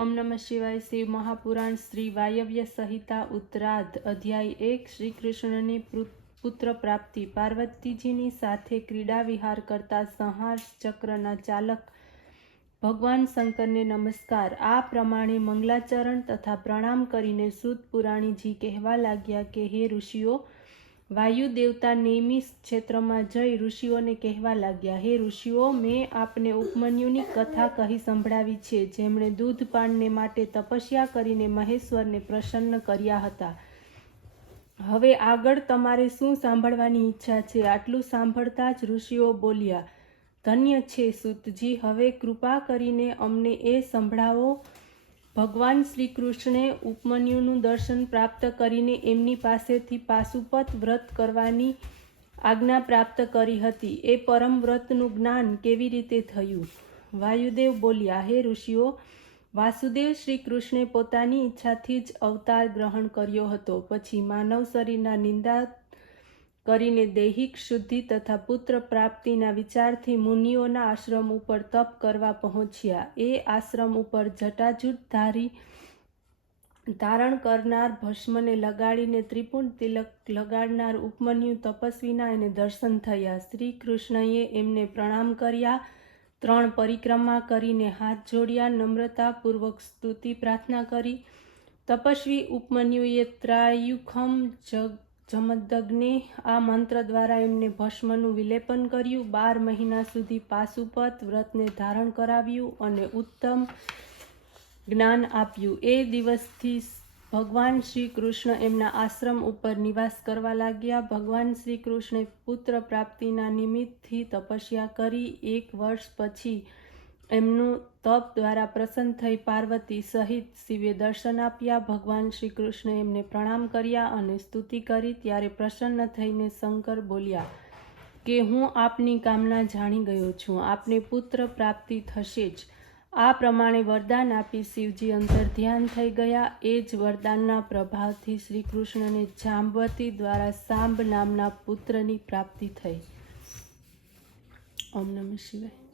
ओम नमः शिवाय। शिव महापुराण श्री वायव्य संहिता उत्तरार्ध अध्याय 1 श्री कृष्ण ने पुत्र प्राप्ति। पार्वतीजीनी साथे क्रीड़ा विहार करता संहार चक्रना चालक भगवान शंकर ने नमस्कार। आ प्रमाणे मंगलाचरण तथा प्रणाम करीने सूत पुराणीजी कहवा लाग्या के हे ऋषिओ, वायु देवता नेमी क्षेत्र में जई ऋषिओ ने कहवा लाग्या, हे ऋषिओ, मैं आपने उपमन्युनी कथा कही संभळावी छे, जेमणे दूधपान ने माटे तपस्या करीने महेश्वर ने प्रसन्न कर्या हता। हवे आगळ तमारे शुं सांभळवानी इच्छा छे? आटलुं सांभळता ज ऋषिओ बोल्या, धन्य छे सूतजी, हवे कृपा करीने अमने ए संभळावो। भगवान श्री कृष्णे उपमन्युનું દર્શન પ્રાપ્ત કરીને એમની પાસેથી પાશુપત વ્રત કરવાની આજ્ઞા પ્રાપ્ત કરી હતી। એ પરમ વ્રતનું જ્ઞાન કેવી રીતે થયું? વાયુદેવ બોલ્યા, હે ઋષિઓ, વાસુદેવ શ્રી કૃષ્ણે પોતાની ઈચ્છાથી જ અવતાર ગ્રહણ કર્યો હતો। પછી માનવ શરીરના નિંદા કરીને દૈહિક શુદ્ધિ તથા પુત્ર પ્રાપ્તિના વિચારથી મુનિઓના આશ્રમ ઉપર તપ કરવા પહોંચ્યા। એ આશ્રમ ઉપર જટાજૂટ ધારણ કરનાર, ભસ્મને લગાડીને ત્રિપુંડ તિલક લગાડનાર ઉપમન્યુ તપસ્વીના એને દર્શન થયા। શ્રી કૃષ્ણએ એમને પ્રણામ કર્યા, 3 પરિક્રમા કરીને હાથ જોડ્યા, નમ્રતાપૂર્વક સ્તુતિ પ્રાર્થના કરી। તપસ્વી ઉપમન્યુએ ત્રાયુખમ જમદગ્ને આ મંત્ર દ્વારા એમને ભસ્મનું વિલેપન કર્યું, 12 મહિના સુધી પાશુપત વ્રતને ધારણ કરાવ્યું અને ઉત્તમ જ્ઞાન આપ્યું। એ દિવસથી ભગવાન શ્રી કૃષ્ણ એમના આશ્રમ ઉપર નિવાસ કરવા લાગ્યા। ભગવાન શ્રી કૃષ્ણે પુત્ર પ્રાપ્તિના નિમિત્તથી તપસ્યા કરી। 1 વર્ષ પછી એમનું તપ દ્વારા પ્રસન્ન થઈ પાર્વતી સહિત શિવે દર્શન આપ્યા। ભગવાન શ્રી કૃષ્ણે એમને પ્રણામ કર્યા અને સ્તુતિ કરી। ત્યારે પ્રસન્ન થઈને શંકર બોલ્યા કે હું આપની કામના જાણી ગયો છું, આપને પુત્ર પ્રાપ્તિ થશે જ। આ પ્રમાણે વરદાન આપી શિવજી અંતર્ધ્યાન થઈ ગયા। એ જ વરદાનના પ્રભાવથી શ્રી કૃષ્ણને જાંબવતી દ્વારા સાંબ નામના પુત્રની પ્રાપ્તિ થઈ। ઓમ નમઃ શિવાય।